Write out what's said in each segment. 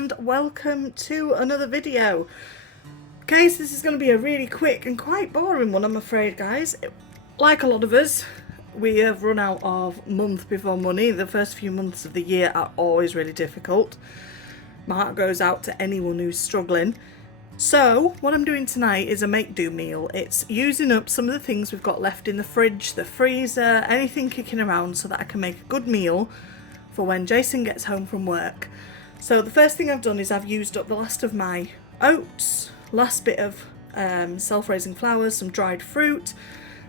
and welcome to another video. Okay, so this is going to be a really quick and quite boring one, I'm afraid, guys. Like a lot of us, we have run out of month before money. The first few months of the year are always really difficult. My heart goes out to anyone who's struggling. So what I'm doing tonight is a make-do meal. It's using up some of the things we've got left in the fridge, the freezer, anything kicking around, so that I can make a good meal for when Jason gets home from work. So the first thing I've done is I've used up the last of my oats, last bit of self-raising flours, some dried fruit,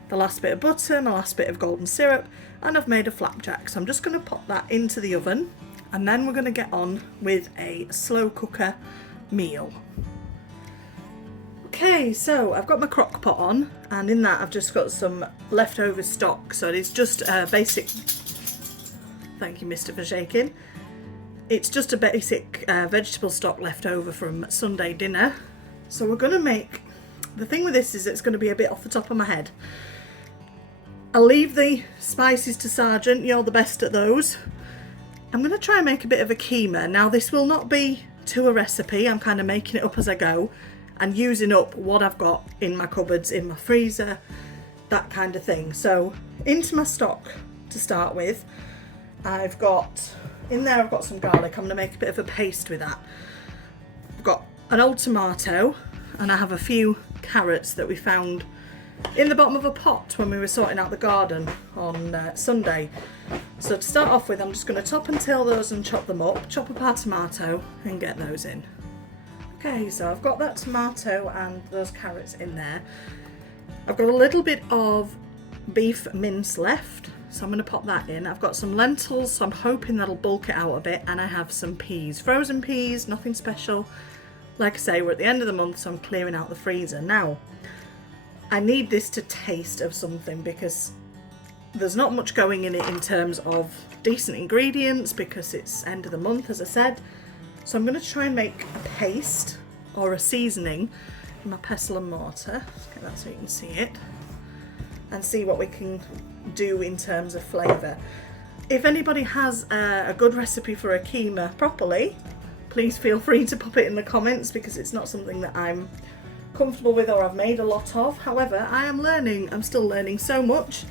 the last bit of butter, my last bit of golden syrup, and I've made a flapjack. So I'm just going to pop that into the oven, and then we're going to get on with a slow cooker meal. Okay, so I've got my crock pot on, and in that I've just got some leftover stock. So it's just a basic, thank you mister for shaking, it's just a basic vegetable stock left over from Sunday dinner. So we're going to make, the thing with this is it's going to be a bit off the top of my head. I'll leave the spices to Sergeant, you're the best at those. I'm going to try and make a bit of a keema. Now this will not be to a recipe, I'm kind of making it up as I go and using up what I've got in my cupboards, in my freezer, that kind of thing. So into my stock to start with, I've got some garlic. I'm going to make a bit of a paste with that. I've got an old tomato, and I have a few carrots that we found in the bottom of a pot when we were sorting out the garden on Sunday. So to start off with, I'm just going to top and tail those and chop them up, chop up our tomato and get those in. Okay, so I've got that tomato and those carrots in there. I've got a little bit of beef mince left, so I'm going to pop that in. I've got some lentils, so I'm hoping that'll bulk it out a bit, and I have some peas, frozen peas, nothing special. Like I say, we're at the end of the month, so I'm clearing out the freezer. Now, I need this to taste of something because there's not much going in it in terms of decent ingredients because it's end of the month, as I said. So I'm going to try and make a paste or a seasoning in my pestle and mortar. Let's get that so you can see it. And see what we can do in terms of flavour. If anybody has a good recipe for a keema properly, please feel free to pop it in the comments because it's not something that I'm comfortable with or I've made a lot of. However, I am learning, I'm still learning so much,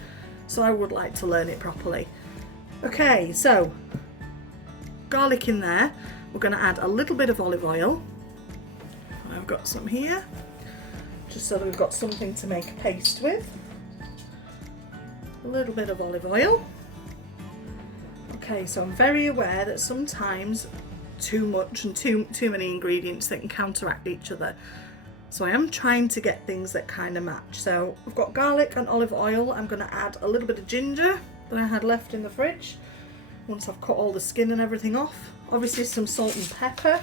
so I would like to learn it properly. Okay, so garlic in there. We're going to add a little bit of olive oil. I've got some here, just so that we've got something to make a paste with. A little bit of olive oil. Okay, so I'm very aware that sometimes too much and too many ingredients that can counteract each other. So I am trying to get things that kind of match. So I've got garlic and olive oil. I'm going to add a little bit of ginger that I had left in the fridge once I've cut all the skin and everything off. Obviously some salt and pepper.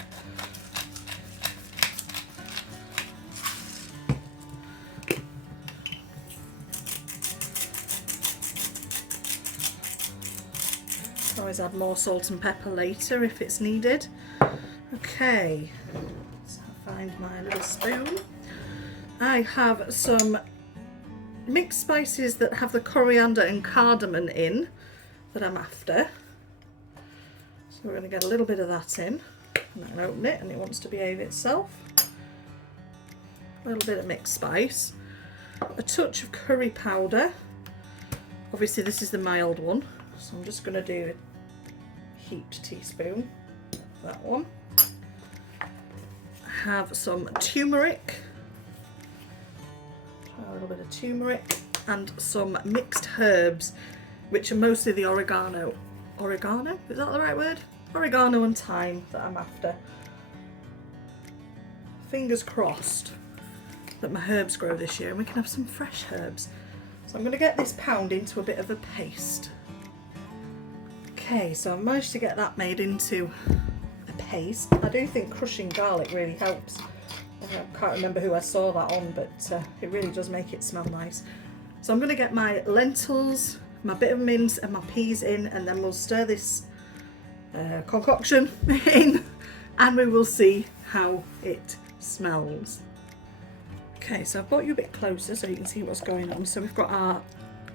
Always add more salt and pepper later if it's needed. Okay, so I'll find my little spoon. I have some mixed spices that have the coriander and cardamom in that I'm after. So we're going to get a little bit of that in. And I can open it and it wants to behave itself. A little bit of mixed spice. A touch of curry powder. Obviously this is the mild one, so I'm just going to do a heaped teaspoon of that one. I have some turmeric. A little bit of turmeric and some mixed herbs, which are mostly the oregano. Oregano? Is that the right word? Oregano and thyme that I'm after. Fingers crossed that my herbs grow this year and we can have some fresh herbs. So I'm going to get this pound into a bit of a paste. Okay, so I've managed to get that made into a paste. I do think crushing garlic really helps. I can't remember who I saw that on, but it really does make it smell nice. So I'm going to get my lentils, my bit of mince and my peas in, and then we'll stir this concoction in and we will see how it smells. Okay, so I've brought you a bit closer so you can see what's going on. So we've got our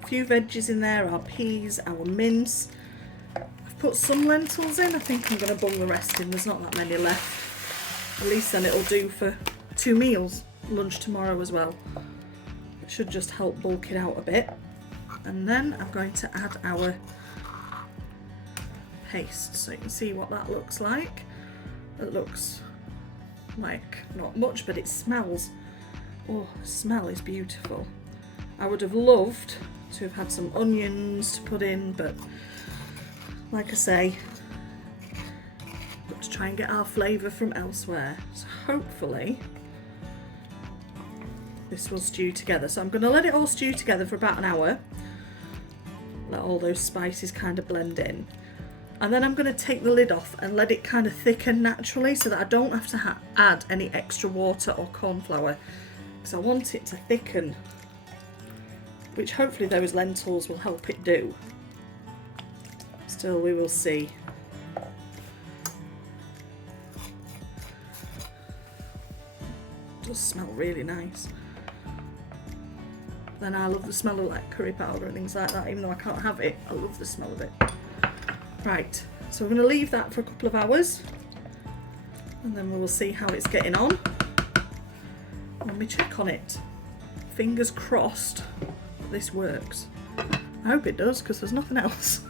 few veggies in there, our peas, our mince. I've put some lentils in. I think I'm going to bung the rest in. There's not that many left. At least then it'll do for 2 meals. Lunch tomorrow as well. It should just help bulk it out a bit. And then I'm going to add our paste so you can see what that looks like. It looks like not much, but it smells. Oh, the smell is beautiful. I would have loved to have had some onions to put in, but like I say, got to try and get our flavour from elsewhere. So hopefully this will stew together. So I'm going to let it all stew together for about an hour. Let all those spices kind of blend in. And then I'm going to take the lid off and let it kind of thicken naturally so that I don't have to add any extra water or corn flour, because I want it to thicken, which hopefully those lentils will help it do. Still, we will see. It does smell really nice. Then I love the smell of like curry powder and things like that, even though I can't have it, I love the smell of it. Right, so we're going to leave that for a couple of hours and then we will see how it's getting on when we check on it. Fingers crossed that this works. I hope it does, because there's nothing else.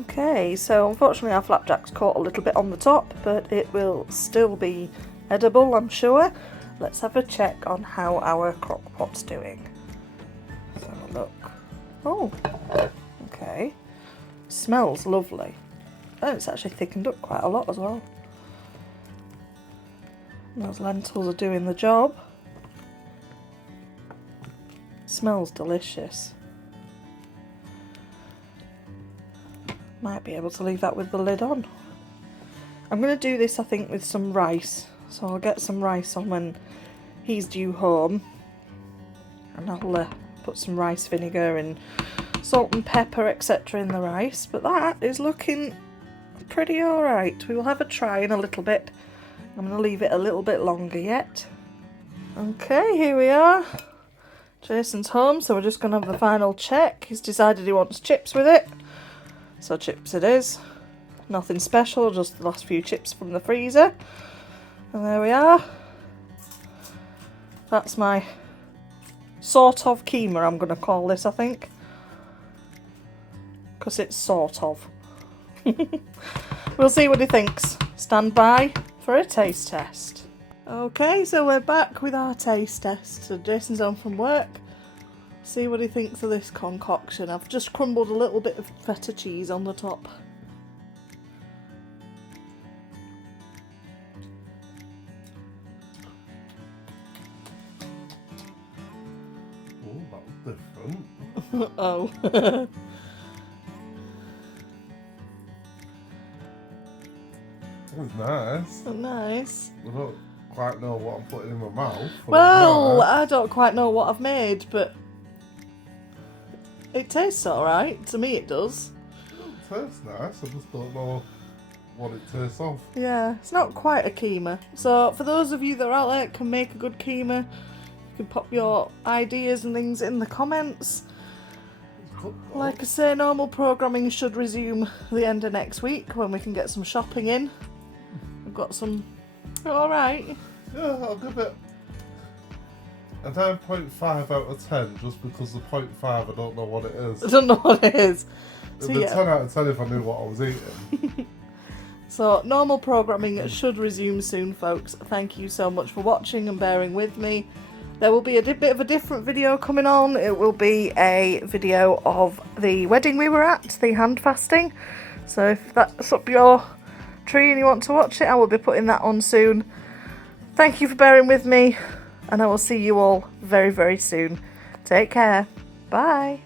Okay, so unfortunately our flapjack's caught a little bit on the top, but it will still be edible, I'm sure. Let's have a check on how our crock pot's doing. Let's have a look. Oh, okay. Smells lovely. Oh, it's actually thickened up quite a lot as well. Those lentils are doing the job. Smells delicious. Might be able to leave that with the lid on. I'm going to do this, I think, with some rice. So I'll get some rice on when he's due home. And I'll put some rice vinegar and salt and pepper, etc. in the rice. But that is looking pretty alright. We will have a try in a little bit. I'm going to leave it a little bit longer yet. Okay, here we are. Jason's home, so we're just going to have the final check. He's decided he wants chips with it. So chips it is. Nothing special, just the last few chips from the freezer. And there we are. That's my sort of Keema, I'm going to call this, I think. Because it's sort of. We'll see what he thinks. Stand by for a taste test. Okay, so we're back with our taste test. So Jason's home from work. See what he thinks of this concoction. I've just crumbled a little bit of feta cheese on the top. Oh, that was different. Oh. It was nice. Nice. I don't quite know what I'm putting in my mouth. Well, I don't quite know what I've made, but it tastes alright. To me it does. It tastes nice, I just don't know what it tastes of. Yeah, it's not quite a Keema. So for those of you that are out there that can make a good Keema, you can pop your ideas and things in the comments. Like I say, normal programming should resume the end of next week when we can get some shopping in. We've got some... Alright. Yeah, I'll give it a 9.5 out of 10 just because the 0.5 I don't know what it is. I don't know what it is. It'd be 10 out of 10 if I knew what I was eating. So, normal programming should resume soon, folks. Thank you so much for watching and bearing with me. There will be a bit of a different video coming on. It will be a video of the wedding we were at, the hand fasting. So if that's up your tree and you want to watch it, I will be putting that on soon. Thank you for bearing with me, and I will see you all very, very soon. Take care. Bye.